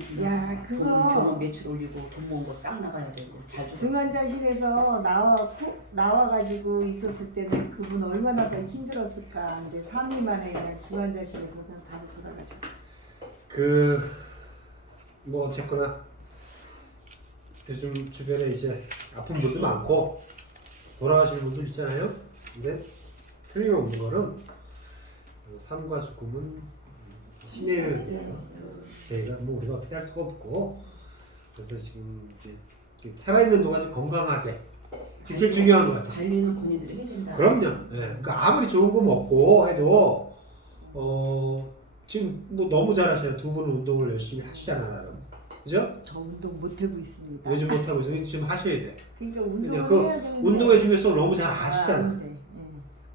하지. 야, 병원 그거 매출 올리고 돈 모은 거 싹 나가야 되고 잘 줘. 중환자실에서 나와가지고 있었을 때는 그분 얼마나 힘들었을까. 근데 3일 만에 그냥 중환자실에서 그냥 바로 돌아가셨어. 뭐 어쨌거나 요즘 주변에 이제 아픈 분도 많고 돌아가시는 분들 있잖아요. 근데 틀림없는 거는 삶과 죽음은 신의 영역이에요. 저희가 뭐 우리가 어떻게 할 수가 없고, 그래서 지금 이제 살아있는 동안 좀 건강하게 그게 제일 중요한 것 같아요. 관리는 본인들이 해야 된다. 그럼요. 예. 그러니까 아무리 좋은 거 먹고 해도 지금 뭐 너무 잘하시잖아요. 두 분은 운동을 열심히 하시잖아 나름. 그죠? 저 운동 못하고 있습니다. 요즘 못하고 있어요. 지금 하셔야 돼. 그러니까 그냥 운동을 해야 되는데 운동의 중요성을 너무 잘 안 아시잖아. 돼. 예.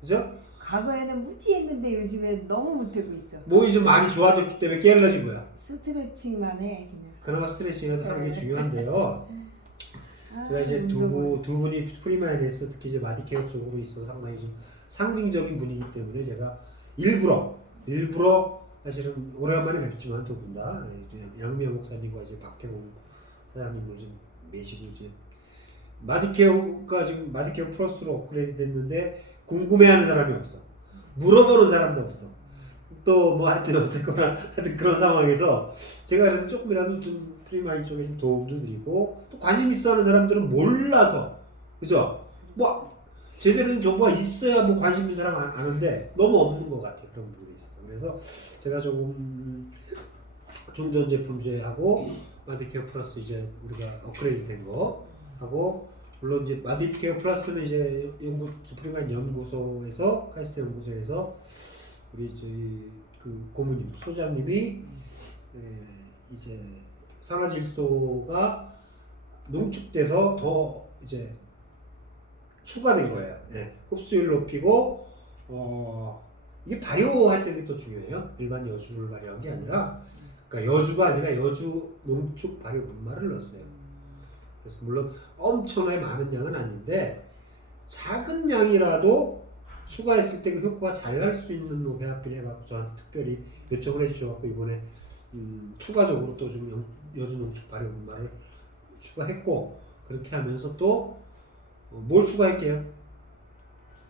그죠? 과거에는 무지했는데 요즘에 너무 못하고 있어. 몸이 좀 많이 좋아졌기 때문에 게을러진 거야. 스트레칭만 해 그냥. 그나마 스트레칭을 하는 게 중요한데요. 제가 이제 운동을. 두 분이 프리마인에서 특히 이제 마디케어 쪽으로 있어서 상당히 좀 상징적인 분이기 때문에 제가 일부러 사실은 오래간만에 뵙지만 두 분 다 양미영 목사님과 이제 박태공 사장님을 좀 매시고 이제 마디케어가 지금 마디케어 플러스로 업그레이드 됐는데 궁금해하는 사람이 없어. 물어보는 사람도 없어. 또 뭐 하여튼 어쨌거나 하여튼 그런 상황에서 제가 그래도 조금이라도 좀 프리마인 쪽에 좀 도움도 드리고 또 관심 있어 하는 사람들은 몰라서 그죠? 뭐 제대로 된 정보가 있어야 뭐 관심 있는 사람 아는데 너무 없는 것 같아요. 그런 부분에 있어서. 그래서 제가 조금 종전 제품제하고 마디케어 플러스 이제 우리가 업그레이드 된 거 하고 물론 이제 마디케어 플러스는 이제 프리마인 연구소에서 카이스트 연구소에서 우리 저희 그 고모님 소장님이 이제 산화질소가 농축돼서 더 이제 추가된 거예요. 흡수율 높이고 이게 발효할 때는 또 중요해요. 일반 여주를 발효한 게 아니라 그러니까 여주가 아니라 여주 농축 발효 분말을 넣었어요. 그래서 물론 엄청나게 많은 양은 아닌데 작은 양이라도 추가했을 때 그 효과가 잘 날 수 있는 노배합비를 해갖고 저한테 특별히 요청을 해주셔갖고 이번에 추가적으로 또 좀 여주 농축 발효 분말을 추가했고 그렇게 하면서 또 뭘 추가할게요?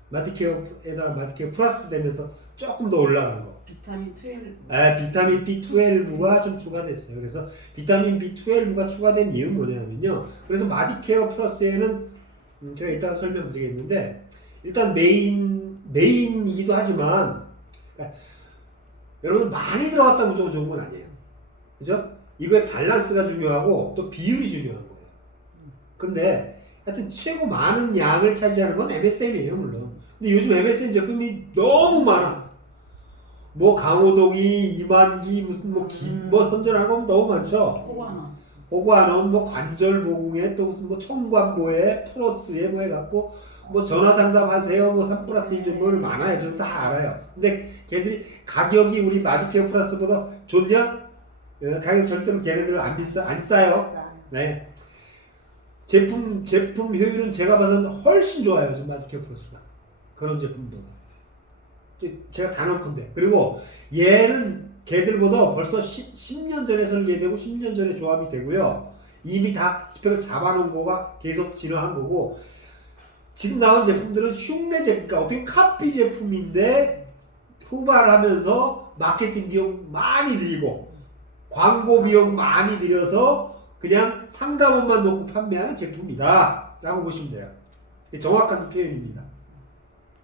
마디케어에다가 마디케어 플러스 되면서 조금 더 올라간 거. 비타민 12. 비타민 B12가 좀 추가됐어요. 그래서 비타민 B12가 추가된 이유는 뭐냐면요. 그래서 마디케어 플러스에는 제가 이따가 설명드리겠는데 일단 메인이기도 하지만 여러분 많이 들어갔다 무조건 좋은 건 아니에요. 그죠? 이거의 밸런스가 중요하고 또 비율이 중요한 거예요. 근데 하여튼 최고 많은 양을 차지하는 건 MSM이에요 물론. 근데 요즘 MSM 제품이 너무 많아. 뭐 강호동이, 이만기 무슨 뭐 선전하는 건 너무 많죠. 호구아논 뭐 관절보궁에 또 무슨 뭐 청관보에 플러스에 뭐 해갖고 뭐 전화상담하세요 뭐 3+1 뭐 많아요. 저도 다 알아요. 근데 걔들이 가격이 우리 마디케어 플러스보다 좋냐? 가격 절대로 걔네들은 안 싸요. 네. 제품 효율은 제가 봐서는 훨씬 좋아요. 지금 마디케어 플러스가 그런 제품보다. 제가 단언컨대. 그리고 얘는 걔들보다 벌써 10년 전에 설계되고 10년 전에 조합이 되고요. 이미 다 스펙을 잡아놓은 거가 계속 진화한 거고 지금 나온 제품들은 흉내 제품, 그러니까 어떻게 카피 제품인데 후발하면서 마케팅 비용 많이 들이고 광고 비용 많이 들여서 그냥 상담원만 놓고 판매하는 제품이다 라고 보시면 돼요. 정확한 표현입니다.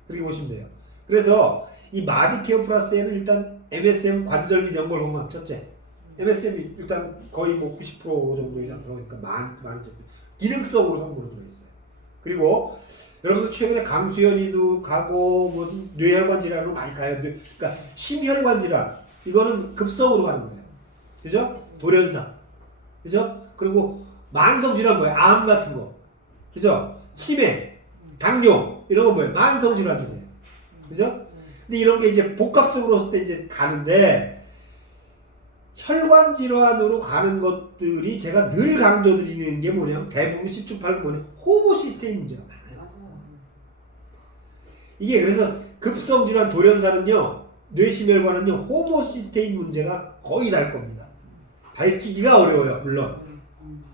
그렇게 보시면 돼요. 그래서 이 마디케어 플러스에는 일단 MSM 관절 및 연골 건강 첫째 MSM이 일단 거의 뭐 90% 정도 이상 들어가니까 많은 제품 기능성으로 성분으로 들어있어요. 그리고 여러분들 최근에 강수현이도 가고 무슨 뇌혈관 질환으로 많이 가요. 그러니까 심혈관 질환 이거는 급성으로 가는 거예요. 그죠? 돌연사 그죠? 그리고 만성 질환 뭐예요? 암 같은 거 그죠? 치매 당뇨 이런 거 뭐예요? 만성 질환이에요. 그죠? 근데 이런 게 이제 복합적으로 했을 때 이제 가는데 혈관 질환으로 가는 것들이 제가 늘 강조드리는 게 뭐냐면 대부분 10중 8구 뭐냐 호모 시스템 문제가 많아요. 이게 그래서 급성 질환 돌연사는요 뇌심혈관은요 호모 시스템 문제가 거의 달 겁니다. 밝히기가 어려워요, 물론.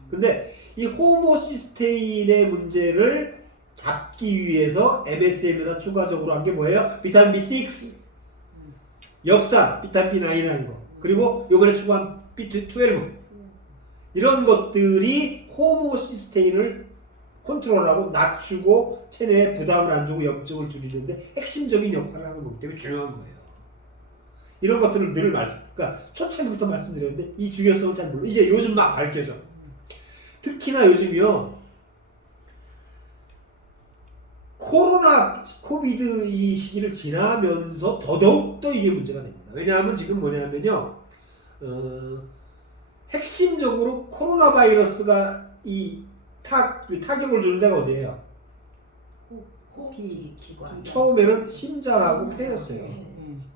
근데 이 호모시스테인의 문제를 잡기 위해서 MSM에다 추가적으로 한 게 뭐예요? 비타민 B6, 엽산, 비타민 B9이라는 거. 그리고 이번에 추가한 B12. 이런 것들이 호모시스테인을 컨트롤하고 낮추고 체내에 부담을 안 주고 염증을 줄이는데 핵심적인 역할을 하는 거기 때문에 중요한 거예요. 이런 것들을 늘 그러니까 초창기부터 말씀드렸는데 이 중요성은 잘 모르고 이제 요즘 막 밝혀져. 특히나 요즘이요. 코비드 이 시기를 지나면서 더더욱더 이게 문제가 됩니다. 왜냐하면 지금 뭐냐면요. 핵심적으로 코로나 바이러스가 타격을 주는 데가 어디예요? 호흡기 기관. 처음에는 심장하고 폐였어요.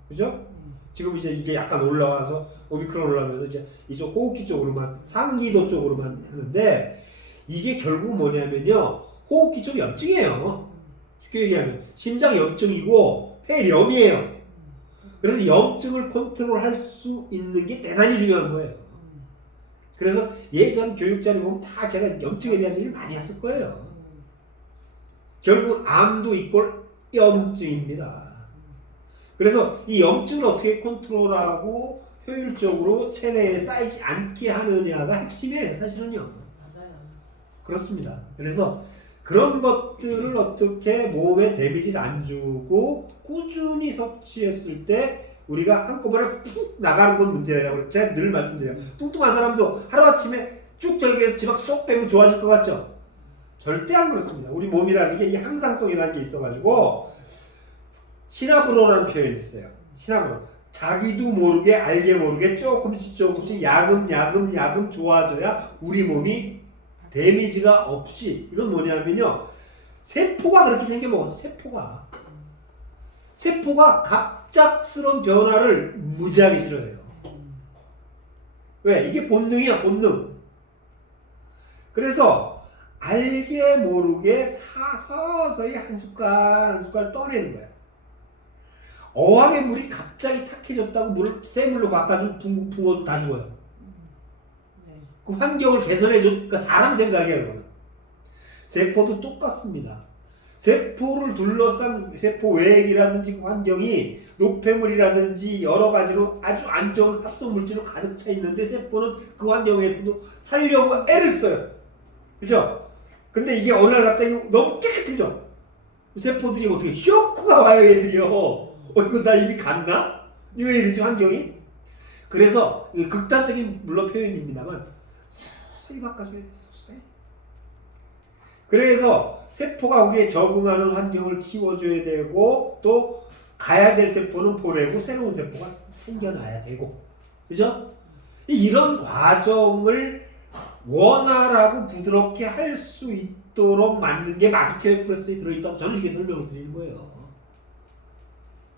그죠? 지금 이제 이게 약간 올라와서 오미크론 올라오면서 이제 이쪽 호흡기 쪽으로만 상기도 쪽으로만 하는데 이게 결국 뭐냐면요. 호흡기 쪽 염증이에요. 쉽게 얘기하면 심장 염증이고 폐렴이에요. 그래서 염증을 컨트롤할 수 있는 게 대단히 중요한 거예요. 그래서 예전 교육 자료 보면 다 제가 염증에 대한 얘기를 많이 했을 거예요. 결국 암도 이꼴 염증입니다. 그래서 이 염증을 어떻게 컨트롤하고 효율적으로 체내에 쌓이지 않게 하느냐가 핵심이에요, 사실은요. 맞아요. 그렇습니다. 그래서 그런 것들을 어떻게 몸에 데미지를 안 주고 꾸준히 섭취했을 때 우리가 한꺼번에 푹 나가는 건 문제예요. 제가 늘 말씀드려요. 뚱뚱한 사람도 하루아침에 쭉 절개해서 지방 쏙 빼면 좋아질 것 같죠? 절대 안 그렇습니다. 우리 몸이라는 게 이 항상성이라는 게 있어가지고 시나브로라는 표현이 있어요. 시나브로. 자기도 모르게 알게 모르게 조금씩 야금 좋아져야 우리 몸이 데미지가 없이 이건 뭐냐면요. 세포가 그렇게 생겨먹었어. 세포가 갑작스러운 변화를 무지하게 싫어해요. 왜? 이게 본능이야, 본능. 그래서 알게 모르게 서서히 한 숟갈 떠내는 거야. 어항의 물이 갑자기 탁해졌다고 물을 쇠물로 바꿔주면 붕어도 다 죽어요. 그 환경을 개선해줘. 그러니까 사람 생각이에요, 그러면. 세포도 똑같습니다. 세포를 둘러싼 세포 외액이라든지 그 환경이 노폐물이라든지 여러 가지로 아주 안 좋은 합성 물질로 가득 차 있는데 세포는 그 환경에서도 살려고 애를 써요. 그죠? 근데 이게 어느 날 갑자기 너무 깨끗해져. 세포들이 어떻게 쇼크가 와요, 얘들이요. 이거 나 이미 갔나? 왜 이러지, 환경이? 그래서 극단적인 물론 표현입니다만 서서히 바꿔줘야 돼, 서서히. 그래서 세포가 거기에 적응하는 환경을 키워줘야 되고 또 가야 될 세포는 보내고 새로운 세포가 생겨나야 되고, 그죠? 이런 과정을 원활하고 부드럽게 할 수 있도록 만든 게 마디케어 플러스에 들어있다고 저는 이렇게 설명을 드리는 거예요.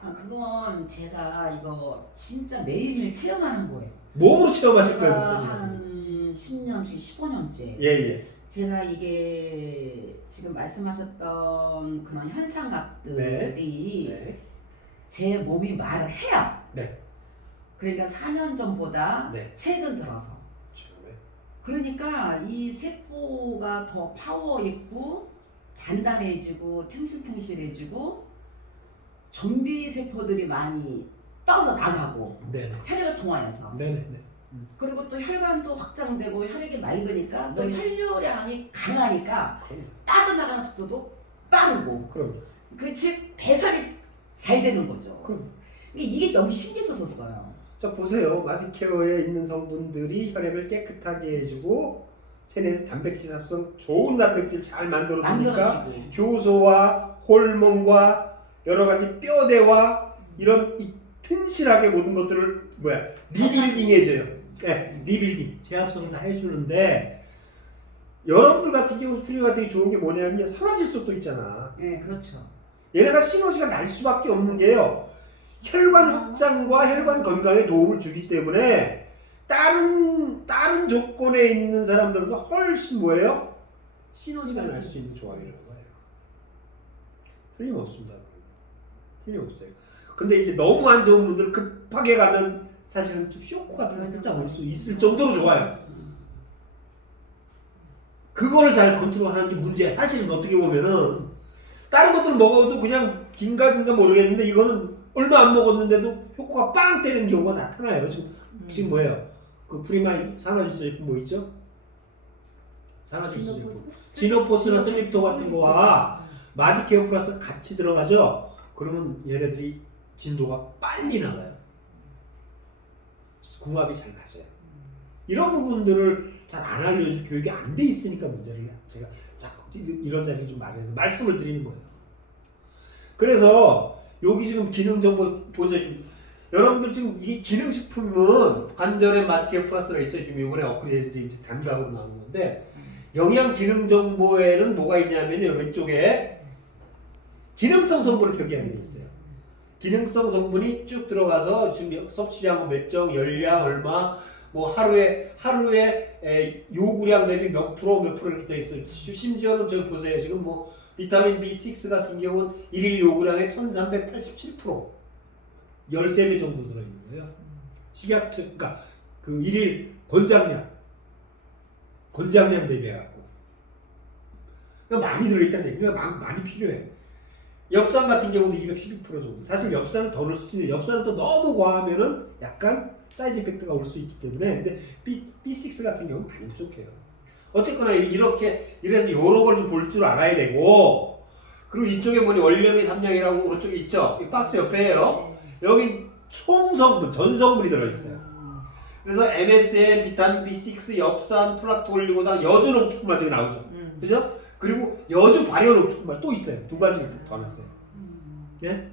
그건 제가 이거 진짜 매일매일 체험하는 거예요. 몸으로 체험하실 거예요, 제가 목사님. 한 10년씩 15년째. 예. 제가 이게 지금 말씀하셨던 그런 현상학들이 네. 제 몸이 말을 해요. 네. 그러니까 4년 전보다 네. 최근 들어서. 그러니까 이 세포가 더 파워 있고 단단해지고 탱실탱실해지고 좀비 세포들이 많이 떨어져 나가고 네네. 혈액을 통하여서 네네. 그리고 또 혈관도 확장되고 혈액이 맑으니까 또 네. 혈류량이 강하니까 빠져나가는 속도도 빠르고 그럼. 즉 배설이 잘 되는 거죠. 그럼. 이게 너무 신기했었어요. 자 보세요. 마디케어에 있는 성분들이 혈액을 깨끗하게 해주고 체내에서 단백질 합성 좋은 단백질 잘 만들어주니까 효소와 호르몬과 여러 가지 뼈대와 이런 튼실하게 모든 것들을 리빌딩 해줘요. 네, 리빌딩 재합성을 다 해주는데 여러분들 같은 경우 스프링 같은 게 좋은 게 뭐냐면 산화질 속도 있잖아. 네, 그렇죠. 얘네가 시너지가 날 수밖에 없는 게요. 혈관 확장과 혈관 건강에 도움을 주기 때문에 다른 조건에 있는 사람들보다 훨씬 뭐예요? 시너지가 날 수 있는 조합이라는 거예요. 틀림없습니다. 틀림없어요. 근데 이제 너무 안 좋은 분들 급하게 가면 사실은 좀 쇼크 같은 거 살짝 올 수 있을 정도로 좋아요. 그거를 잘 컨트롤하는 게 문제야. 사실은 어떻게 보면은 다른 것들은 먹어도 그냥 긴가 모르겠는데 이거는 얼마 안 먹었는데도 효과가 빵 때리는 경우가 나타나요. 지금 뭐예요? 그 프리마인 산화질소 뭐 있죠? 산화질소 지노포스나 슬립토 같은 거와 마디케어 플러스 같이 들어가죠. 그러면 얘네들이 진도가 빨리 나가요. 궁합이 잘 맞아요. 이런 부분들을 잘 안 알려주고 교육이 안 돼 있으니까 문제를 제가 자꾸 이런 자리에 좀 마련해서 말씀을 드리는 거예요. 그래서 여기 지금 기능 정보 보죠. 여러분들 지금 이 기능식품은 관절에 마디케어 플러스가 있죠. 지금 이번에 업그레이드 이제 단각으로 나오는 건데 영양 기능 정보에는 뭐가 있냐면요. 왼쪽에 기능성 성분을 표기하게 돼 있어요. 기능성 성분이 쭉 들어가서 지금 섭취량 몇 정, 열량 얼마, 뭐 하루에 요구량 대비 몇 프로 이렇게 돼 있어요. 심지어는 저기 보세요. 지금 뭐 비타민 B6 같은 경우는 일일 요구량의 1387%, 13배 정도 들어있는 거예요. 식약처, 그러니까 그 일일 권장량 대비해갖고 그러니까 많이 들어있다는 얘기가 많이 필요해. 엽산 같은 경우도 212% 정도. 사실 엽산을 더 넣을 수도 있는데 엽산은 또 너무 과하면은 약간 사이드 이펙트가 올 수 있기 때문에 근데 B6 같은 경우는 많이 부족해요. 어쨌거나 이래서 여러 걸 좀 볼 줄 알아야 되고 그리고 이쪽에 보니 원료미 삼량이라고 오른쪽에 있죠? 이 박스 옆에요. 여기 총성분, 전성분이 들어있어요. 그래서 MSM, 비타민 B6, 엽산, 플락토올리고당, 여주 농축분말 저기 나오죠. 그죠? 그리고 여주 발효 농축분말 또 있어요. 두 가지를 더 넣었어요. 예?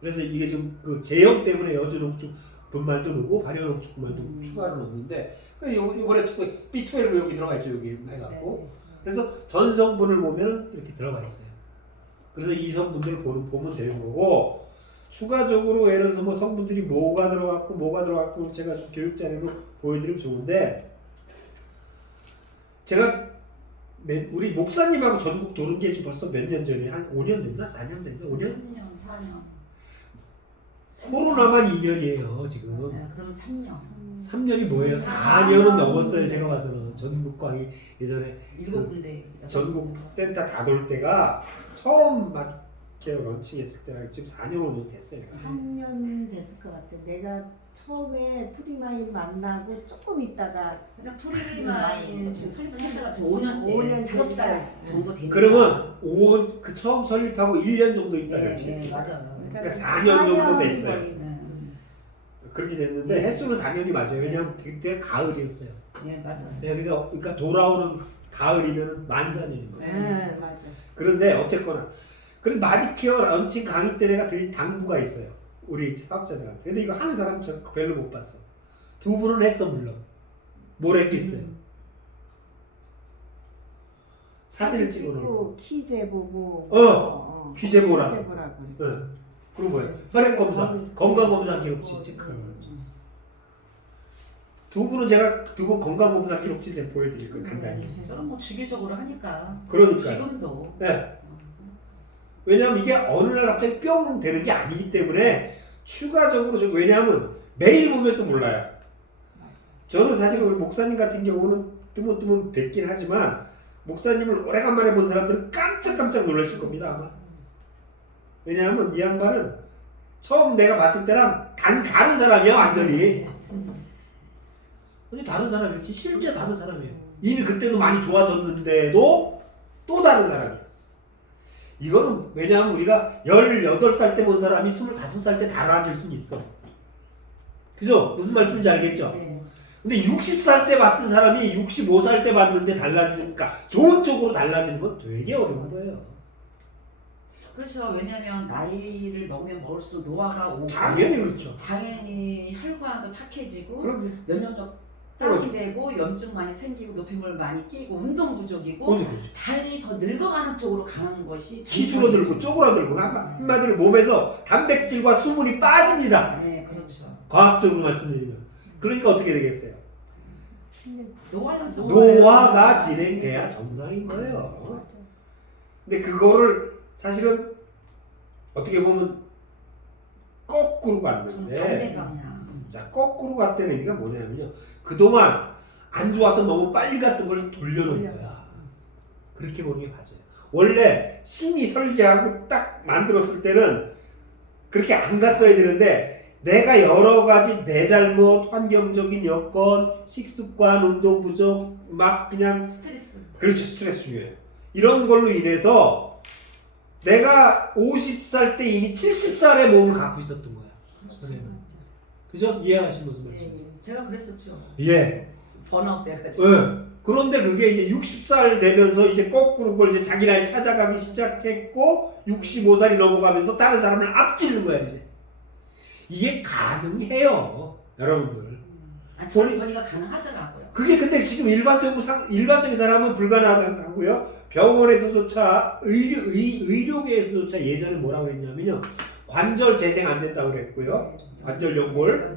그래서 이게 지금 그 제형 때문에 여주 농축분말도 넣고 발효 농축분말도 추가로 넣었는데 이번에 B12 여기 들어가 있죠. 여기 해갖고 그래서 전성분을 보면은 이렇게 들어가 있어요. 그래서 이 성분들을 보면 되는 거고 추가적으로 예를 들어서 뭐 성분들이 뭐가 들어갔고 제가 교육 자료로 보여드리면 좋은데 제가 우리 목사님하고 전국 도는 게 지금 벌써 몇 년 전에 한 5년 됐나? 4년 됐나? 5년? 3년, 4년. 코로나만 2년이에요 지금. 네, 그럼 3년. 3년이 뭐예요? 4년은 넘었어요. 제가 봐서는 전국 광이 예전에 7군데. 전국 센터 다 돌 때가 처음 마디케어 런칭했을 때랑 지금 4년 5년 됐어요. 3년 됐을 것 같아. 내가 처음에 프리마인 만나고 조금 있다가 그냥 프리마인 지금 설립해서가 지금 5년째, 5년 5살 정도 되는. 그러면 그 처음 설립하고 1년 정도 있다가 네, 지냈어요. 맞아요. 그러니까 4년 정도 됐어요. 네. 그렇게 됐는데 횟수는 4년이 맞아요. 왜냐하면 그때 가을이었어요. 네, 맞아요. 네, 그러니까 돌아오는 가을이면 만사년인 거예요. 네, 맞아. 그런데 어쨌거나 그런 마디케어 런칭 강의 때 내가 드린 당부가 있어요. 우리 사업자들한테. 근데 이거 하는 사람 저 별로 못 봤어. 두 분은 했어 물론. 뭘 했겠어요. 사진을 찍어놓고 키 재보고 퀴즈 보라고. 퀴즈 보라고. 네. 그리고 뭐예요? 혈액 검사, 건강 검사 기록지 체크하는 거죠. 두 분은 제가 두 분 건강 검사 기록지 좀 보여드릴 거예요. 간단히. 저는 뭐 주기적으로 하니까. 그러니까요. 지금도. 네. 왜냐하면 이게 어느 날 갑자기 뿅 되는 게 아니기 때문에 추가적으로 왜냐하면 매일 보면 또 몰라요. 저는 사실 우리 목사님 같은 경우는 뜨문뜨문 뵙긴 하지만 목사님을 오래간만에 본 사람들은 깜짝깜짝 놀라실 겁니다 아마. 왜냐하면 이 양반은 처음 내가 봤을 때랑 다른 사람이야 완전히. 근데 다른 사람이었지 실제 다른 사람이에요. 이미 그때도 많이 좋아졌는데도 또 다른 사람이에요. 이거는 왜냐하면 우리가 18살 때 본 사람이 25살 때 달라질 수는 있어. 그죠? 무슨 말씀인지 알겠죠? 네. 근데 60살 때 봤던 사람이 65살 때 봤는데 달라지니까 좋은 쪽으로 달라지는 건 되게 어려운 거예요. 그렇죠. 왜냐하면 나이를 먹으면 먹을수록 노화가 오고 당연히 그렇죠. 당연히 혈관도 탁해지고 그럼 면역력 다운되고 염증 많이 생기고 노폐물 많이 끼고 운동 부족이고 어디 그렇죠. 달리 더 늙어가는 쪽으로 가는 것이 기술어들고 쪼그라들고 한마디로 몸에서 단백질과 수분이 빠집니다. 네, 그렇죠. 과학적으로 말씀드리면. 그러니까 어떻게 되겠어요? 노화가 진행돼야 정상인 거예요. 근데 그거를 사실은 어떻게 보면 거꾸로 갔는데 반대 방향. 자, 거꾸로 갔다는 얘기가 뭐냐면요. 그동안 안 좋아서 너무 빨리 갔던 걸 돌려놓은 거야. 그렇게 보는 게 맞아요. 원래 신이 설계하고 딱 만들었을 때는 그렇게 안 갔어야 되는데 내가 여러 가지 내 잘못, 환경적인 여건, 식습관, 운동 부족, 막 그냥 스트레스. 그렇죠. 스트레스 중요해요. 이런 걸로 인해서 내가 50살 때 이미 70살의 몸을 갖고 있었던 거야. 그죠? 이해하신 무슨 말씀이죠? 제가 그랬었죠. 예. 번아웃 돼가지고. 네. 그런데 그게 이제 60살 되면서 이제 거꾸로 그걸 이제 자기 나이 찾아가기 시작했고 65살이 넘어가면서 다른 사람을 앞지르는 거야 이제. 이게 가능해요, 여러분들. 저희가 가능하더라고요. 그게 근데 지금 일반적인 사람은 불가능하고요. 병원에서조차 의료계에서조차 예전에 뭐라고 그랬냐면요. 관절 재생 안 된다고 그랬고요. 관절 연골,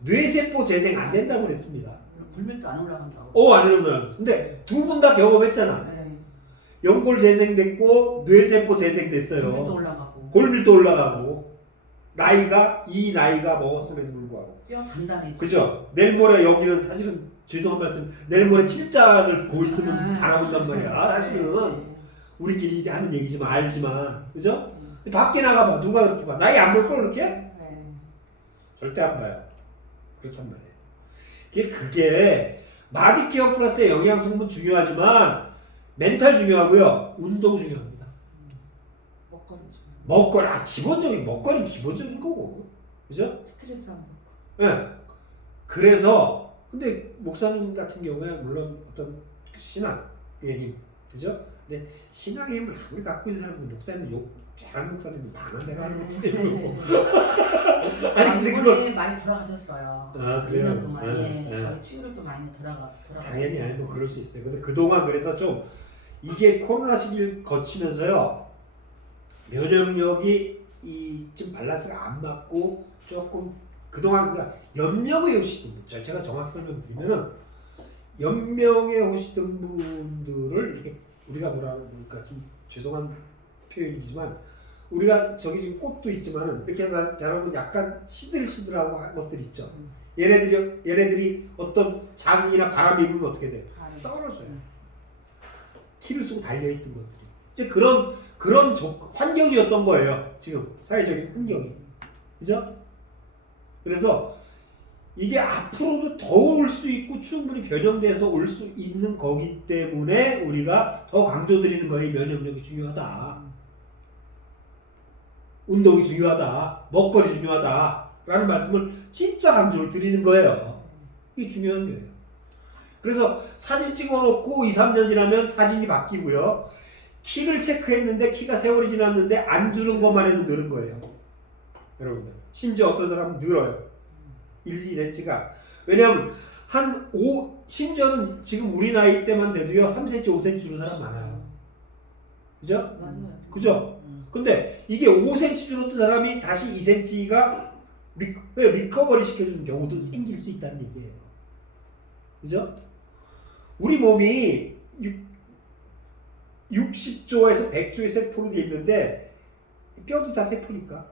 뇌세포 재생 안 된다고 그랬습니다. 불면도 안 올라간다고. 안 올라가. 근데 두 분 다 경험했잖아. 네. 연골 재생됐고 뇌세포 재생됐어요. 골밀도 올라가고. 골밀도 올라가고 이 나이가 먹었음에도 불구하고. 뼈 단단해져. 그죠? 내일 모레 여기는 사실은 죄송한 말씀 내일 모레 칠자를 고 있으면 알아본단 말이야. 사실은 우리끼리 이제 하는 얘기지만 알지만 그죠? 밖에 나가봐. 누가 그렇게 봐? 나이 안 볼 걸 그렇게? 네. 절대 안 봐요. 그렇단 말이에요. 그게 마디케어 플러스의 영양성분 중요하지만 멘탈 중요하고요. 운동 중요합니다. 먹거리 기본적인 먹거리는 기본적인 거고. 그죠? 스트레스 안 받고. 예. 그래서 근데 목사님 같은 경우에 물론 어떤 신앙예님 그죠? 근데 신앙의 힘을 아무리 갖고 있는 사람들 목사님들 잘하는 목사님들 많아. 내가 아는 목사님들 아니 근데 그걸 많이 돌아가셨어요. 그래요? 2년 동안 예. 저희 친구도 많이 돌아가셨어요. 당연히 아니 뭐 그럴 수 있어요. 근데 그동안 그래서 좀 이게 코로나 시기를 거치면서요 면역력이 좀 밸런스가 안 맞고 조금 그동안 연명에 오시던 분 제가 정확히 설명드리면은 연명에 오시던 분들을 이렇게 우리가 뭐라 그럴까 좀 죄송한 표현이지만 우리가 저기 지금 꽃도 있지만은 이렇게 여러분 약간 시들시들하고 것들 있죠. 얘네들이 어떤 자극이나 바람이 불면 어떻게 돼요? 떨어져요. 키를 쓰고 달려있던 것들이 이제 그런 환경이었던 거예요. 지금 사회적인 환경이 그죠? 그래서 이게 앞으로도 더 올 수 있고 충분히 변형돼서 올 수 있는 거기 때문에 우리가 더 강조드리는 거예요. 면역력이 중요하다. 운동이 중요하다. 먹거리 중요하다. 라는 말씀을 진짜 강조를 드리는 거예요. 이게 중요한 거예요. 그래서 사진 찍어놓고 2, 3년 지나면 사진이 바뀌고요. 키를 체크했는데 키가 세월이 지났는데 안 주는 것만 해도 늘은 거예요. 여러분들. 심지어 어떤 사람은 늘어요. 1cm가. 왜냐하면 심지어는 지금 우리 나이 때만 돼도요. 3cm, 5cm 주는 사람 많아요. 그죠? 맞아요. 그죠? 근데 이게 5cm 줄었던 사람이 다시 2cm가 리커버리 시켜주는 경우도 생길 수 있다는 얘기예요. 그죠? 우리 몸이 60조에서 100조의 세포로 되어 있는데 뼈도 다 세포니까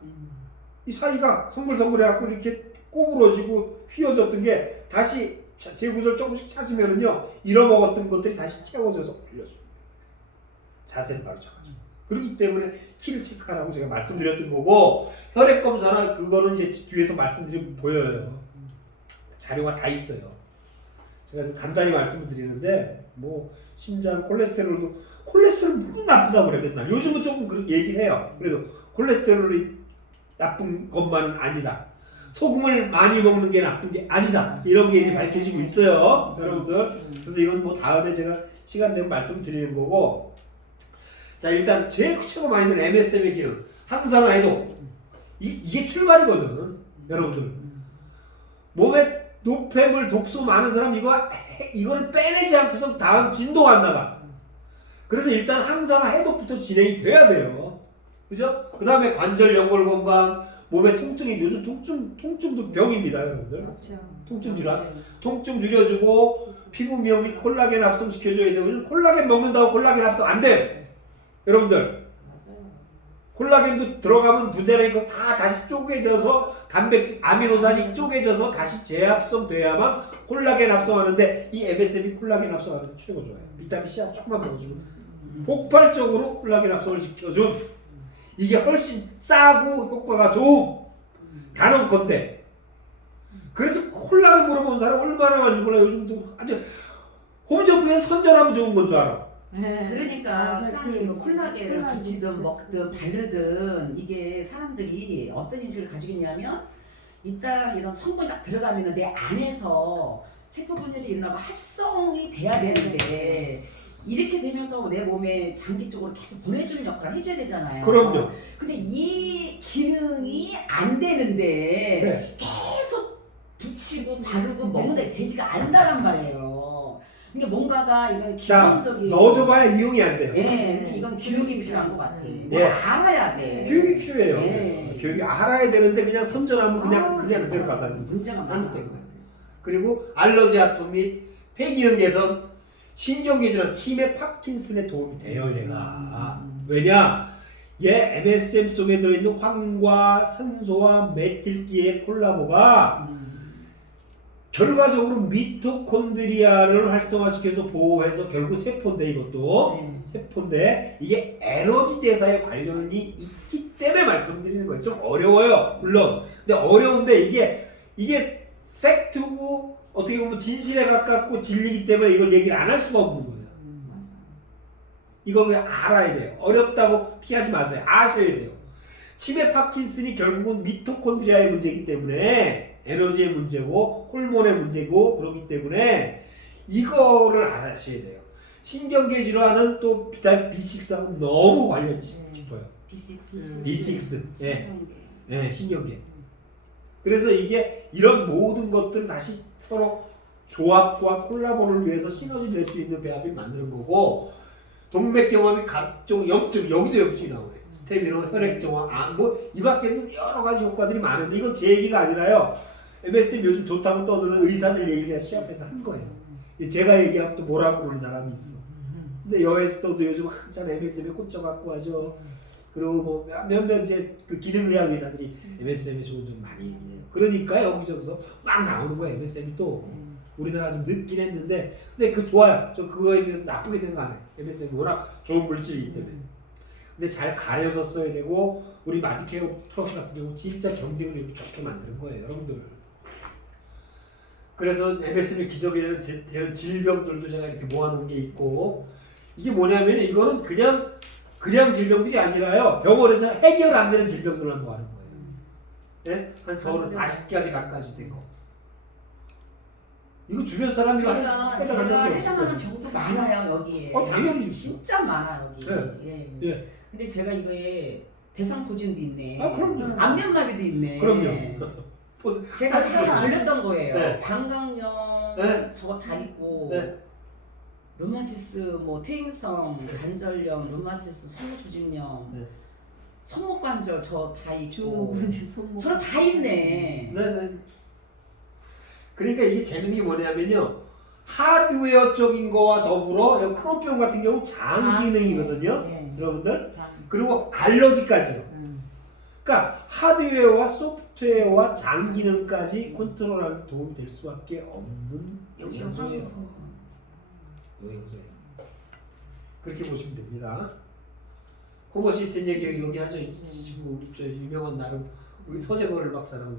이 사이가 성글성글해갖고 이렇게 꼬부러지고 휘어졌던 게 다시 재구조를 조금씩 찾으면은요 잃어먹었던 것들이 다시 채워져서 올려줍니다. 자세를 바로 잡아주고. 그렇기 때문에 키를 체크하라고 제가 말씀드렸던 거고 혈액 검사나 그거는 이제 뒤에서 말씀드리면 보여요. 자료가 다 있어요. 제가 좀 간단히 말씀을 드리는데 뭐 심장 콜레스테롤 물론 나쁘다고 그래 맨날. 요즘은 조금 그렇게 얘기를 해요. 그래도 콜레스테롤이 나쁜 것만은 아니다. 소금을 많이 먹는 게 나쁜 게 아니다. 이런 게 이제 밝혀지고 있어요, 여러분들. 그래서 이건 뭐 다음에 제가 시간 되면 말씀드리는 거고. 자 일단 최고 많이 드는 MSM의 기능 항산화 해독 이게 출발이거든 여러분들. 몸에 노폐물 독소 많은 사람 이걸 빼내지 않고서 다음 진도가 안 나가. 그래서 일단 항산화 해독부터 진행이 돼야 돼요. 그죠? 그 다음에 관절 연골 건강 몸의 통증이 요즘 통증도 병입니다 여러분들. 그렇죠. 통증 질환 통증 줄여주고 피부 미용 및 콜라겐 합성시켜줘야 되고 콜라겐 먹는다고 콜라겐 합성 안 돼요. 여러분들 콜라겐도 들어가면 분자라니까 다 다시 쪼개져서 단백 아미노산이 쪼개져서 다시 재합성 돼야만 콜라겐 합성하는데 이 MSM이 콜라겐 합성하는데 최고 좋아요. 비타민 C하고 조금만 먹어주면 폭발적으로 콜라겐 합성을 시켜준 이게 훨씬 싸고 효과가 좋은 단언컨대. 그래서 콜라겐 물어본 사람 얼마나 많이 몰라. 요즘도 아주 홈쇼핑에서 선전하면 좋은 건 줄 알아. 네. 그러니까 맞아, 사람이 그 콜라겐을 콜라겐 붙이든 먹든 바르든 이게 사람들이 어떤 인식을 가지고 있냐면 일단 이런 성분이 딱 들어가면 내 안에서 세포 분열이 일어나고 합성이 돼야 되는데 이렇게 되면서 내 몸에 장기 쪽으로 계속 보내주는 역할을 해줘야 되잖아요. 그럼요. 근데 이 기능이 안 되는데 네. 계속 붙이고 바르고 먹는데 되지가 않는다란 말이에요. 그러니까 뭔가가 이건 자, 기본적인 넣어줘봐야 이용이 안 돼요. 예, 근데 이건 교육이 필요한 것 같아. 예. 뭐 알아야 돼. 교육이 필요해요. 예. 그래서 교육이 알아야 되는데 그냥 선전하면 그냥 아, 그냥 진짜. 그대로 받아들이는 문제가 잘못된 많아. 거예요. 그리고 알러지 아토 및 폐기능 개선, 신경계 질환, 치매, 파킨슨에 도움이 돼요. 얘가 왜냐? 얘 MSM 속에 들어있는 황과 산소와 메틸기의 콜라보가 결과적으로 미토콘드리아를 활성화시켜서 보호해서 결국 세포인데 이것도 네. 세포인데 이게 에너지 대사에 관련이 있기 때문에 말씀드리는 거예요. 좀 어려워요. 물론. 근데 어려운데 이게 팩트고 어떻게 보면 진실에 가깝고 진리이기 때문에 이걸 얘기를 안 할 수가 없는 거예요. 이걸 왜 알아야 돼요. 어렵다고 피하지 마세요. 아셔야 돼요. 치매 파킨슨이 결국은 미토콘드리아의 문제이기 때문에 에너지의 문제고 호르몬의 문제고 그렇기 때문에 이거를 알아셔야 돼요. 신경계 질환은 또 비타민 B6하고 너무 관련이 깊어요. B6. B6. 예. 신경계. 네, 신경계. 그래서 이게 이런 모든 것들을 다시 서로 조합과 콜라보를 위해서 시너지를 낼 수 있는 배합이 만드는 거고 동맥경화의 각종 염증 여기도 염증이 나오네. 스테미노, 혈액정화, 뭐 이 밖에도 여러 가지 효과들이 많은데 이건 제 얘기가 아니라요. MSM 요즘 좋다고 떠드는 의사들 얘기를 제가 시합에서 한 거예요. 제가 얘기하면 또 뭐라고 그러는 사람이 있어. 근데 여에서도 요즘 한참 MSM에 꽂혀갖고 하죠. 그리고 뭐 몇몇 이제 그 기능의학 의사들이 MSM이 좋은 점 많이 얘기해요. 그러니까 여기저기서 막 나오는 거예요. MSM이 또 우리나라 좀 늦긴 했는데 근데 그 좋아요. 저 그거에 대해서 나쁘게 생각 안 해요. MSM이 워낙 좋은 물질이기 때문에. 근데 잘 가려서 써야 되고 우리 마디케어 플러스 같은 경우 진짜 경쟁력을 좋게 만드는 거예요. 여러분들. 그래서 MSM의 기적이라는 질병들도 제가 이렇게 모아놓은 게 있고 이게 뭐냐면 이거는 그냥 질병들이 아니라요. 병원에서 해결 안 되는 질병들만 모아놓은 거예요. 네? 한 서른 40가지 가까이 된 거. 이거 주변 사람이 그러니까 제가 해당하는 경우도 많아요 여기에. 당연히 진짜 많아 여기. 네. 예. 예. 근데 제가 이거에 대상포진도 있네. 아 그럼요. 안면마비도 있네. 그럼요. 제가 지금 걸렸던 거예요. 네. 방광염 네. 저거 다 있고 네. 류마티스, 뭐 퇴행성 관절염, 류마티스, 손목조직염, 네. 손목관절 저 다 있고 주근이 손목. 저런 다 있네. 네네. 그러니까 이게 재밌는 게 뭐냐면요. 하드웨어 쪽인 거와 더불어 크로병 같은 경우 장 기능이거든요. 네. 여러분들. 장. 그리고 알러지까지요. 그러니까 하드웨어와 소프트웨어와 장 기능까지 컨트롤하는 데 도움이 될 수밖에 없는 영양소예요. 영양소예요. 그렇게 보시면 됩니다. 호모시스틴 얘기 여기 하죠. 지금 저 유명한 나름 우리 서재걸 박사라고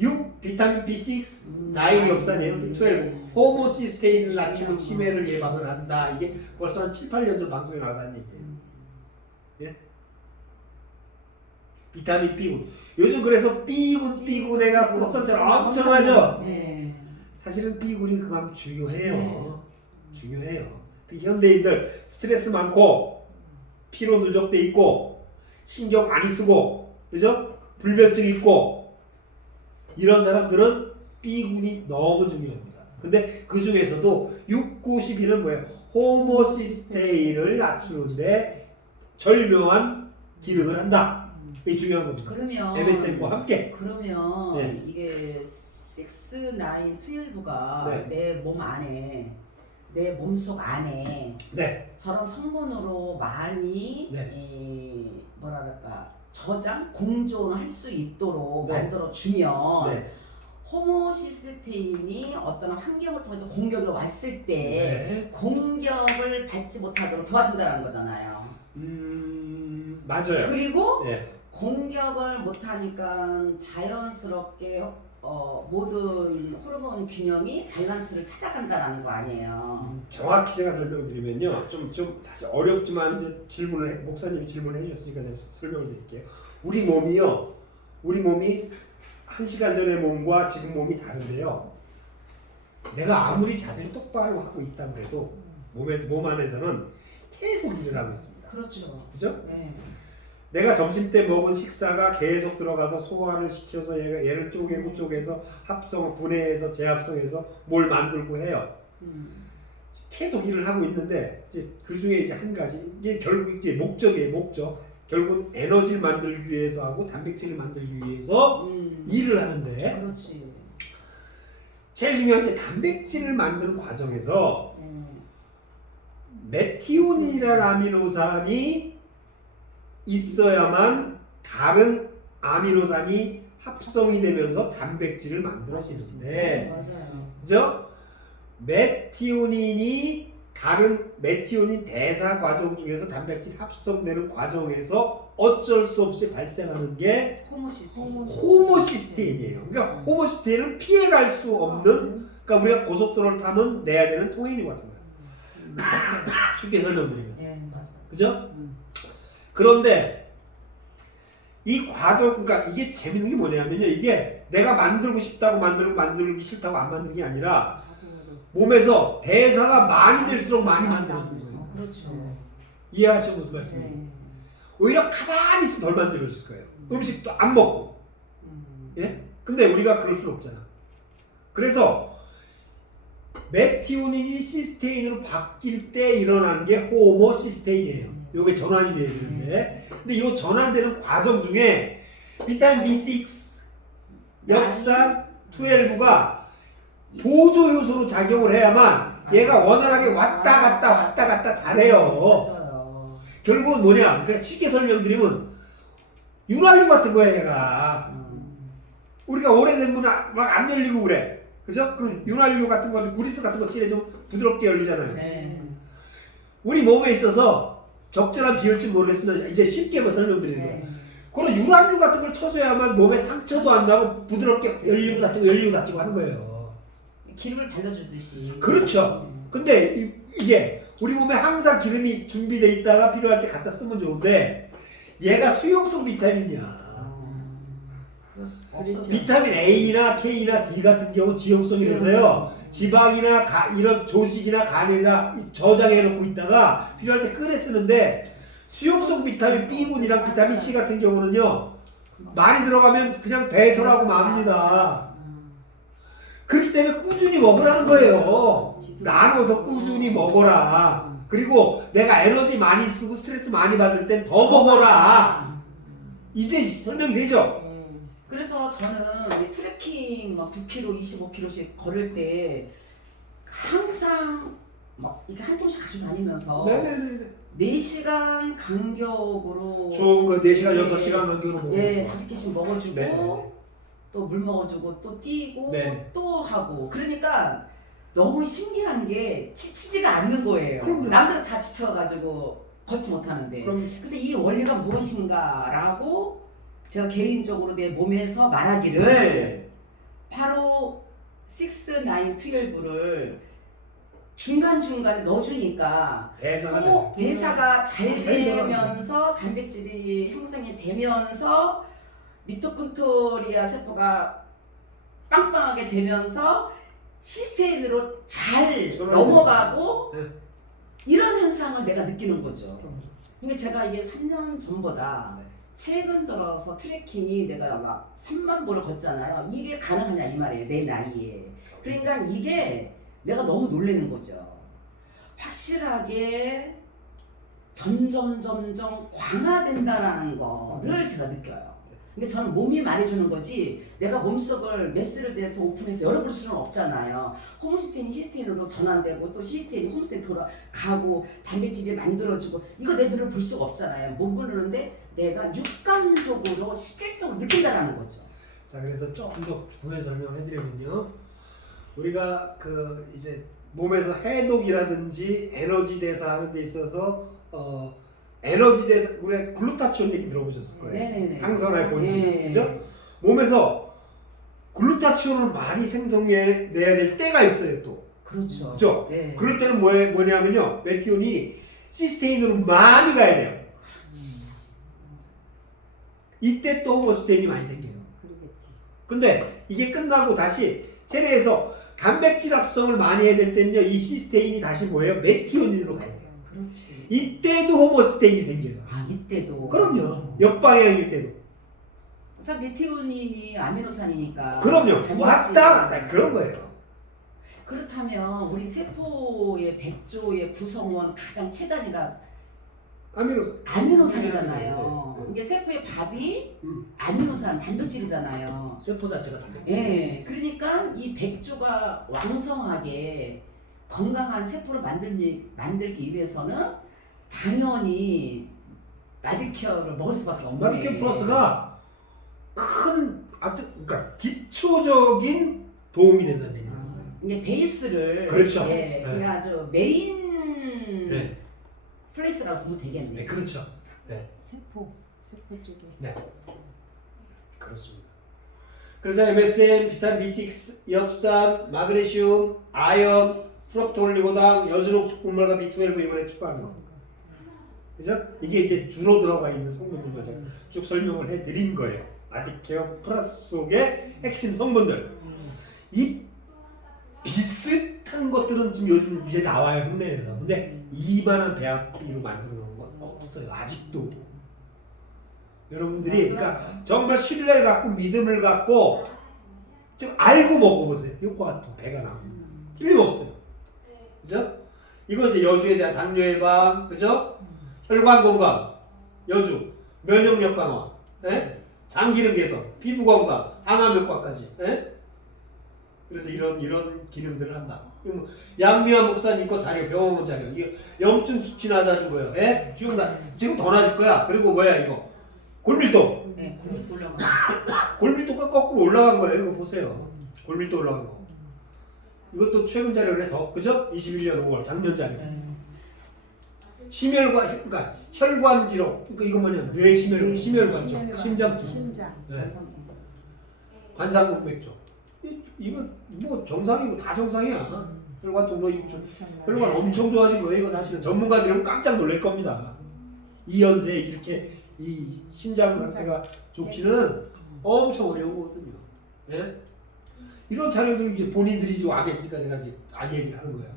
6 비타민 B6 9이 없어요. 12 호모시스테인을 낮추고 치매를 예방을 한다. 이게 벌써 한 7, 8년 전 방송에 나와서 한 얘기예요. 예? 비타민 B군. 요즘 그래서 B군 해갖고 선전 엄청 하죠. 네. 사실은 B군이 그만큼 중요해요. 중요해요. 특히 현대인들 스트레스 많고 피로 누적돼 있고 신경 많이 쓰고 그죠? 불면증 있고 이런 사람들은 B군이 너무 중요합니다. 근데 그 중에서도 6, 9, 12는 뭐예요? 호모시스테인을 낮추는데 절묘한 기능을 한다. 이게 중요한 겁니다. 그러면 MSM과 함께. 그러면 네. 이게 6, 9, 12가 네. 내 몸 안에 내 몸속 안에 네. 저런 성분으로 많이 네. 뭐랄까 저장 공존할 수 있도록 네. 만들어 주면 네. 호모시스테인이 어떤 환경을 통해서 공격이 왔을 때 네. 공격을 받지 못하도록 도와준다는 거잖아요. 맞아요. 그리고 네. 공격을 못하니까 자연스럽게 모든 호르몬 균형이 밸런스를 찾아간다는 거 아니에요. 정확히 제가 설명드리면요, 좀 사실 어렵지만 이제 목사님이 질문을 해주셨으니까 제가 설명을 드릴게요. 우리 몸이 1시간 전의 몸과 지금 몸이 다른데요. 내가 아무리 자세히 똑바로 하고 있다 그래도 몸 안에서는 계속 일을 하고 있습니다. 그렇죠. 그죠? 네. 내가 점심 때 먹은 식사가 계속 들어가서 소화를 시켜서 얘를 쪼개서 합성, 분해해서 재합성해서 뭘 만들고 해요. 계속 일을 하고 있는데 이제 그 중에 이제 한 가지 이게 결국 이제 목적이에요. 목적. 결국 에너지를 만들기 위해서 하고 단백질을 만들기 위해서 일을 하는데 그렇지. 제일 중요한 게 단백질을 만드는 과정에서 메티오닌이라는 아미노산이 있어야만 다른 아미노산이 합성이 되면서 단백질을 만들어지는데, 맞아요. 그죠? 메티오닌 대사 과정 중에서 단백질 합성되는 과정에서 어쩔 수 없이 발생하는 게 호모시스테인이에요. 그러니까 호모시스테인은 피해갈 수 없는, 그러니까 우리가 고속도로를 타면 내야 되는 통행료 같은 거예요. 쉽게 설명드리면. 네, 맞아요. 그죠? 그런데 이 과정, 그러니까 이게 재밌는 게 뭐냐면요. 이게 내가 만들고 싶다고 만들기 싫다고 안 만드는 게 아니라 몸에서 대사가 많이 될수록 많이 만들어지는 거예요. 그렇죠. 이해하시죠? 무슨 말씀인지? 오히려 가만히 있으면 덜 만들어질 거예요. 음식도 안 먹고. 예? 근데 우리가 그럴 수는 없잖아. 그래서 메티오닌이 시스테인으로 바뀔 때 일어나는 게 호모시스테인이에요. 요게 전환이 돼야 되는데, 근데 이 전환되는 과정 중에 비타민 B6, 엽산, 12가 보조 요소로 작용을 해야만 얘가 원활하게 왔다 갔다 잘해요. 맞아요. 결국은 뭐냐? 그러니까 쉽게 설명드리면 윤활유 같은 거야 얘가. 우리가 오래되면 막 안 열리고 그래. 그죠? 그럼 윤활유 같은 거, 구리스 같은 거 칠해 좀 부드럽게 열리잖아요. 네. 우리 몸에 있어서 적절한 비율인지 모르겠으나 이제 쉽게 설명드리는 거예요. 그런 윤활유 같은 걸 쳐줘야만 몸에 상처도 안 나고 부드럽게 열리고 닫히고 하는 거예요. 기름을 발라주듯이. 그렇죠. 근데 이게 우리 몸에 항상 기름이 준비돼 있다가 필요할 때 갖다 쓰면 좋은데 얘가 수용성 비타민이야. 비타민 A나 K나 D 같은 경우 지용성이 있어서요. 지방이나 이런 조직이나 간에다 저장해 놓고 있다가 필요할 때 꺼내 쓰는데 수용성 비타민 B군이랑 비타민 C 같은 경우는요. 많이 들어가면 그냥 배설하고 맙니다. 그렇기 때문에 꾸준히 먹으라는 거예요. 나눠서 꾸준히 먹어라. 그리고 내가 에너지 많이 쓰고 스트레스 많이 받을 땐 더 먹어라. 이제 설명이 되죠? 그래서 저는 이 트레킹 막 9km, 25km씩 걸을 때 항상 막 이렇게 한 통씩 가지고 다니면서 네네네. 4시간 간격으로 좋은 거 4시간, 6시간 간격으로 먹는 예, 거. 5개씩 먹어주고 네. 또 물 먹어주고 또 뛰고 네. 또 하고 그러니까 너무 신기한 게 지치지가 않는 거예요. 그럼요. 남들은 다 지쳐가지고 걷지 못하는데 그럼 그래서 이 원리가 무엇인가라고 제가 개인적으로 내 몸에서 말하기를 바로 6, 9, 12를 중간중간에 넣어주니까 대사가 잘 되면서 단백질이 형성이 되면서 미토콘드리아 세포가 빵빵하게 되면서 시스테인으로 잘 넘어가고 네. 이런 현상을 내가 느끼는 거죠. 이게 제가 이게 3년 전보다 최근 들어서 트레킹이 내가 막 3만 보를 걷잖아요. 이게 가능하냐 이 말이에요. 내 나이에. 그러니까 이게 내가 너무 놀라는 거죠. 확실하게 점점 강화된다라는 거를 제가 느껴요. 그러니까 저는 몸이 말해주는 거지 내가 몸속을 메스를 대서 오픈해서 열어볼 수는 없잖아요. 홈시스템이 시스템으로 전환되고 또 시스템이 홈센터로 가고 단백질이 만들어지고 이거 내 눈으로 볼 수가 없잖아요. 못 보는데 내가 육감적으로 실질적으로 느낀다라는 거죠. 자, 그래서 조금 더 부연 설명해드리면요. 우리가 그 이제 몸에서 해독이라든지 에너지 대사하는 데 있어서 에너지 대사 우리가 글루타치온 얘기 들어보셨을 거예요. 네네네. 항산화의 본질, 네. 그죠? 몸에서 글루타치온을 많이 생성해내야 될 때가 있어요, 또. 그렇죠. 그죠? 네. 그럴 때는 뭐냐면요, 메티온이 시스테인으로 많이 가야 돼요. 이때 또 호모시스테인이 많이 생겨요. 그러겠지. 근데 이게 끝나고 다시 체내에서 단백질 합성을 많이 해야 될 때는요, 이 시스테인이 다시 뭐예요? 메티오닌으로 가야 돼요. 그렇지. 이때도 호모시스테인이 생겨요. 아 이때도. 그럼요. 역방향일 때도. 자 메티오닌이 아미노산이니까. 그럼요. 단백질. 왔다 갔다 그런 거예요. 그렇다면 우리 세포의 백조의 구성원 가장 최단위가 아미노산. 아미노산이잖아요. 네, 네. 이게 세포의 밥이 음. 아미노산 단백질이잖아요. 세포 자체가 단백질. 예, 그러니까 이 백조가 왕성하게 건강한 세포를 만들기 위해서는 당연히 마디케어를 먹을 수밖에 없는 거예요. 마디케어 플러스가 큰 그러니까 기초적인 도움이 된다는 얘기는 거예요. 이게 베이스를 그렇죠. 예, 네. 그냥 아주 메인 네. 플레이스라고 보면 되겠네요. 네, 그렇죠. 네. 세포 쪽에. 네. 그렇습니다. 그래서 MSM, 비타민 B6, 엽산, 마그네슘, 아연, 프럭토올리고당, 여주록축분말과 B12 이번에 추가한 거. 그죠? 이게 이제 주로 들어가 있는 성분들만 제가 쭉 설명을 해드린 거예요. 마디케어 플러스 속의 핵심 성분들. 이 비슷한 것들은 지금 요즘 이제 나와요, 흉내내서. 근데 이만한 배합비로 만들어 놓은 건 없어요, 아직도. 여러분들이 그러니까 정말 신뢰를 갖고 믿음을 갖고 좀 알고 먹어보세요. 효과가 또 배가 나옵니다. 틀림없어요. 그죠? 이거 이제 여주에 대한 당뇨 예방, 그죠? 혈관 건강, 여주, 면역력 강화, 예? 장 기능 개선, 피부 건강, 항암 효과까지. 예? 그래서 이런 기능들을 한다. 양미화 목사님 거 자료, 병원 자료. 이게 염증 수치 낮아진 거예요. 예? 지금 더 낮을 거야. 그리고 뭐야 이거? 골밀도. 네, 올라가. 골밀도가 거꾸로 올라간 거예요. 이거 보세요. 골밀도 올라간 거. 이것도 최근 자료네 더. 그죠? 21년 5월 작년 자료. 심혈관, 그러니까 혈관 질환. 그러니까 이거 뭐냐? 뇌심혈관, 심혈관죠. 심장 쪽. 심장. 네. 관상국 맥주. 이거 뭐 정상이고 다 정상이야. 혈관 동로 이쪽. 혈관 엄청 좋아진 거예요. 이거 사실은 전문가들은 깜짝 놀랄 겁니다. 이연세 이렇게 이 심장 상태가 좋기는 엄청 어려우거든요. 예? 이런 자료들 이제 본인들이 지금 와 계시니까 제가 이제 얘기를 하는 거야.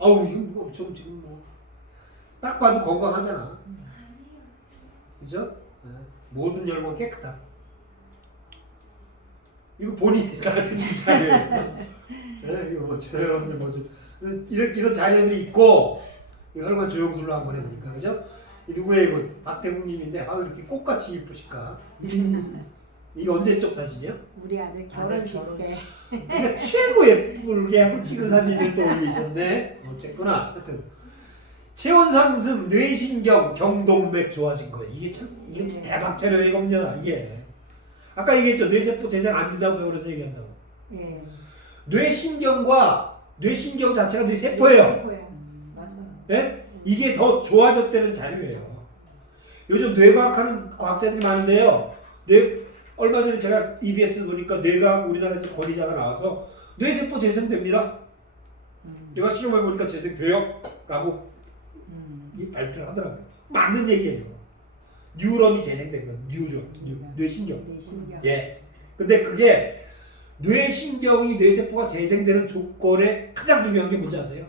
아우 이거 뭐 엄청 지금 뭐 딱 봐도 건강하잖아. 그죠? 예. 모든 혈관 깨끗하고. 이거 본인이 나한테 준 자료예요. 예? 이거 뭐 여러분들 뭐 좀 이런 자료들이 있고 혈관 조영술로 한번 해보니까 그죠? 이 누구예요? 이거 박태국님인데 아 이렇게 꽃같이 이쁘실까? 이게 언제적 사진이야? 우리 아들 결혼식 때. 그러니까 최고 예쁘게 하고 찍은 사진을 또 올리셨네. 어쨌거나 하여튼 체온 상승, 뇌신경, 경동맥 좋아진 거예요. 이게 참 이게 대박 자료예요, 이겁니다. 이게 아까 얘기했죠. 뇌세포 재생 안 된다고 그래서 얘기한다고. 예. 뇌신경 자체가 뇌세포예요. 맞아요. 예? 이게 더 좋아졌다는 자료예요. 요즘 뇌과학하는 과학자들이 많은데요. 얼마 전에 제가 EBS를 보니까 뇌과학 우리나라에서 권위자가 나와서 뇌세포 재생됩니다. 내가 실험해 보니까 재생돼요라고 이 발표를 하더라고요. 맞는 얘기예요. 뉴런이 재생된 건 뇌신경. 뇌신경. 예. 근데 그게 뇌신경이 뇌세포가 재생되는 조건에 가장 중요한 게 뭔지 아세요?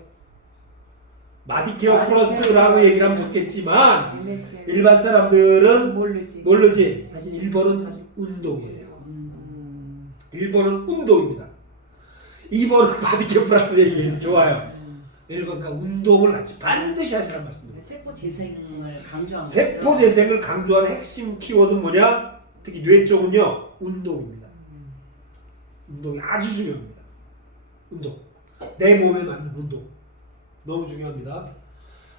마디케어 플러스라고 얘기를 하면 좋겠지만 일반 사람들은 모르지. 사실 1번은 사실 운동이에요. 1번은 운동입니다. 2번은 마디케어 플러스 얘기해서 좋아요. 1번과 운동을 같이 반드시 하시라는 말씀입니다. 세포 재생을 강조하는 세포 재생을 강조하는 핵심 키워드는 뭐냐? 특히 뇌 쪽은요 운동입니다. 운동이 아주 중요합니다. 운동. 내 몸에 맞는 운동. 너무 중요합니다.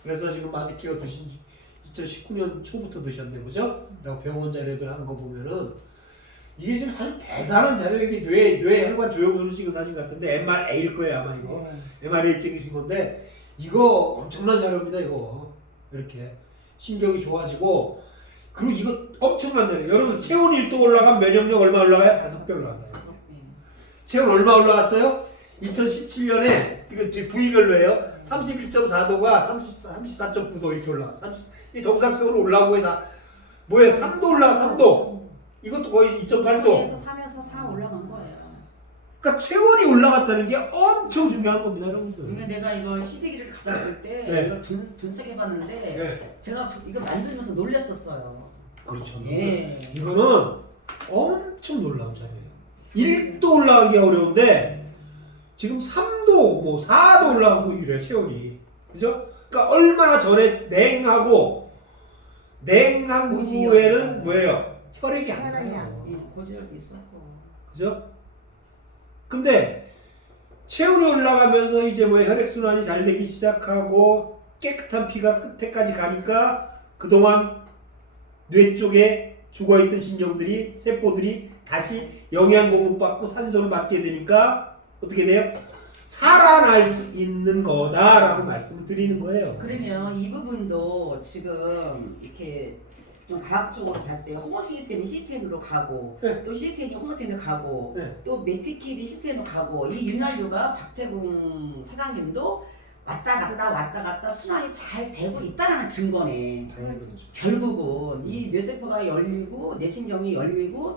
그래서 지금 마디케어 드신 지 2019년 초부터 드셨네, 그죠? 내가 병원 자료들 한 거 보면은 이게 지금 사실 대단한 자료. 이게 뇌 혈관 조형술을 찍은 사진 같은데 MRA일 거예요 아마 이거. 네. MRA 찍으신 건데 이거 엄청난 자료입니다 이거. 이렇게 신경이 좋아지고 그리고 이거 엄청난 자료. 여러분 체온 1도 올라가면 면역력 얼마 올라가요? 5배 올라간다. 체온 얼마 올라갔어요? 2017년에 이거 부위별로예요. 31.4도가 34.9도 이렇게 올라갔어. 이 정상적으로 올라온 거에 다 뭐예요? 3도 올라가 3도. 이것도 거의 2.8도. 3에서 4 올라간 거예요. 그러니까 체온이 올라갔다는 게 엄청 중요한 겁니다, 여러분들. 그러니까 내가 이걸 시대기를 가졌을 때 네. 이걸 분석해봤는데 네. 제가 이거 만들면서 놀랐었어요. 그렇죠. 예. 이거는 엄청 놀라운 자료예요. 1도 올라가기 어려운데 지금 3도, 뭐 4도 올라가고 이래요, 체온이. 그죠? 그러니까 얼마 전에 냉한 후에는 뭐예요? 혈액이 안 가요. 예, 고지혈도 있었고. 그죠? 근데 체온이 올라가면서 이제 뭐 혈액순환이 잘 되기 시작하고 깨끗한 피가 끝에까지 가니까 그동안 뇌 쪽에 죽어있던 신경들이 세포들이 다시 영양 공급받고 산소를 받게 되니까 어떻게 돼요? 살아날 수 있는 거다라고 말씀을 드리는 거예요. 그러면 이 부분도 지금 이렇게 좀 과학적으로 갈 때 호모시스텐이 시스텐으로 가고 네. 또 시스텐이 호모텐으로 가고 네. 또 메티킬이 시스텐으로 가고 이 윤활유가 박태궁 사장님도 왔다 갔다 순환이 잘 되고 있다는 증거네. 당연히 그렇죠. 결국은 이 뇌세포가 열리고 뇌신경이 열리고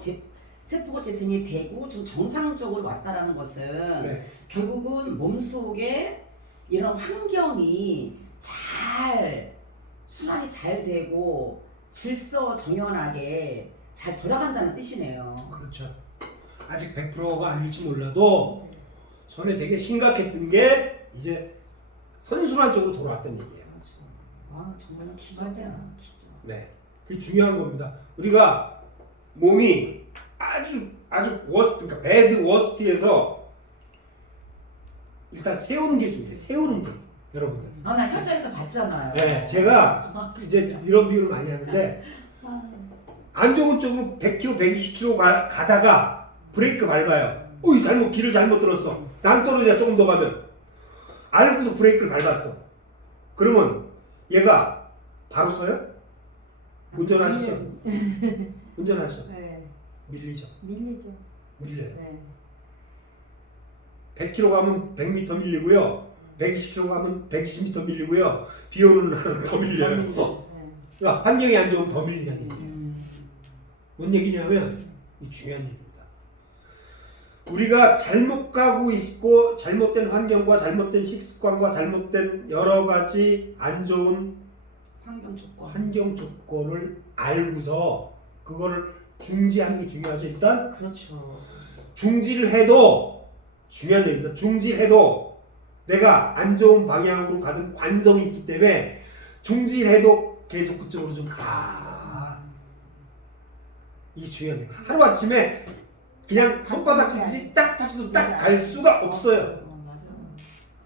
세포 재생이 되고 좀 정상적으로 왔다라는 것은 네. 결국은 몸속에 이런 환경이 잘 순환이 잘 되고 질서정연하게 잘 돌아간다는 뜻이네요. 그렇죠. 아직 100%가 아닐지 몰라도 전에 되게 심각했던 게 이제 선순환 쪽으로 돌아왔던 얘기예요. 아 정말 기적이야, 기적. 네, 그게 중요한 겁니다. 우리가 몸이 아주 워스트, 그러니까 배드 워스트에서 일단 세우는 게 중요해요. 세우는 게 여러분들. 나 현장에서 봤잖아요. 네, 제가 이제 이런 비유를 많이 하는데 안 좋은 쪽으로 100km, 120km 가다가 브레이크 밟아요. 어이 길을 잘못 들었어. 낭떠러지가 조금 더 가면 알고서 브레이크를 밟았어. 그러면 얘가 바로 서요? 운전하시죠? 운전하시죠? 네. 밀리죠? 밀리죠. 밀려요. 네. 100km 가면 100m 밀리고요. 120km 가면 120m 밀리고요. 비 오는 날은 더 밀려요. 네. 그러니까 환경이 안 좋으면 더 밀리냐는 얘기예요. 뭔 얘기냐면 이 중요한 얘기입니다. 우리가 잘못 가고 있고 잘못된 환경과 잘못된 식습관과 잘못된 여러 가지 안 좋은 환경 조건을 알고서 그거를 중지하는 게 중요하죠. 일단 그렇죠. 중지를 해도 중요한 얘기입니다. 중지를 해도 내가 안 좋은 방향으로 가는 관성이 있기 때문에 중지를 해도 계속 그쪽으로 좀 가. 이게 중요한 얘기예요. 하루아침에 그냥 손바닥 치듯이 딱 타쳐도 딱 갈 수가 없어요. 맞아.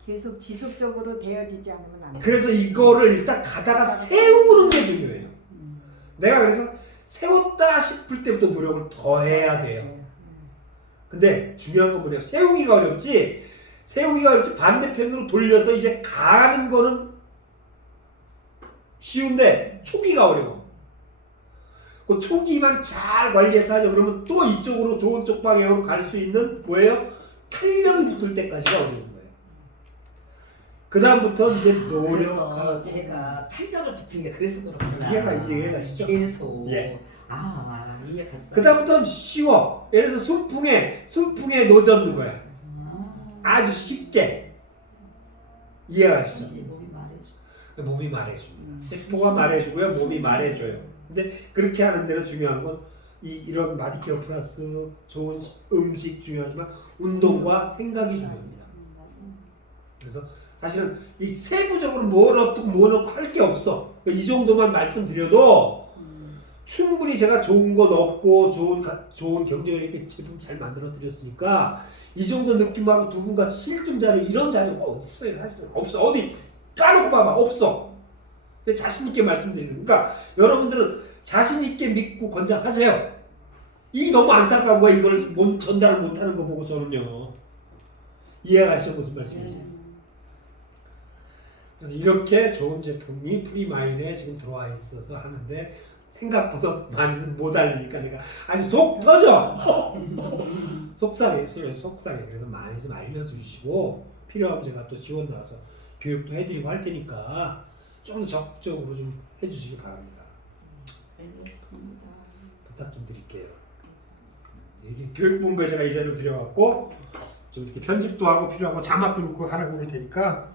계속 지속적으로 되어지지 않으면 안 돼요. 그래서 이거를 일단 가다가 세우는 게 중요해요. 내가 그래서 세웠다 싶을 때부터 노력을 더 해야 돼요. 근데 중요한 건 뭐냐면 세우기가 어렵지 반대편으로 돌려서 이제 가는 거는 쉬운데 초기가 어려워. 그 초기만 잘 관리해서 하죠. 그러면 또 이쪽으로 좋은 쪽 방향으로 갈 수 있는 뭐예요? 탄력이 붙을 때까지가 어려운 거예요. 그 다음부터 이제 그래서 노력하고. 제가 탄력을 붙은 게 그래서 그렇구나. 이해가시죠? 계속. 예. 이해 갔어. 그 다음부터는 쉬워. 예를 들어서 순풍에 놓젓는 거야. 아주 쉽게. 이해가시죠? 사실 몸이 말해줘. 몸이 말해줍니다. 세포가 말해주고요. 몸이 말해줘요. 근데 그렇게 하는 데는 중요한 건 이런 마디케어 플러스 좋은 음식 중요하지만 운동과 생각이 중요합니다. 그래서 사실은 이 세부적으로 뭘 어떻고 뭘 어떻고 할 게 없어. 이 정도만 말씀드려도 충분히 제가 좋은 거 넣고 좋은 경쟁력 있게 제품 잘 만들어 드렸으니까 이 정도 느낌하고 두 분 같이 실증 자료 이런 자료가 없어요. 사실은 없어. 어디 까놓고 봐봐 없어. 자신 있게 말씀드리는 그러니까 여러분들은 자신 있게 믿고 권장하세요. 이게 너무 안타까운 거야. 이걸 전달을 못하는 거 보고 저는요. 이해하시죠 무슨 말씀인지. 그래서 이렇게 좋은 제품이 프리마인에 지금 들어와 있어서 하는데 생각보다 많이는 못 알리니까 내가 아주 속 터져. 속상해. 속상해. 그래서 많이 좀 알려주시고 필요하면 제가 또 지원 나와서 교육도 해드리고 할 테니까 좀 더 적극적으로 좀 해주시기 바랍니다. 알겠습니다. 부탁 좀 드릴게요. 이게 교육본부에 제가 이 자료를 드려갖고 좀 이렇게 편집도 하고 필요하고 자막도 넣고 하라고 할 테니까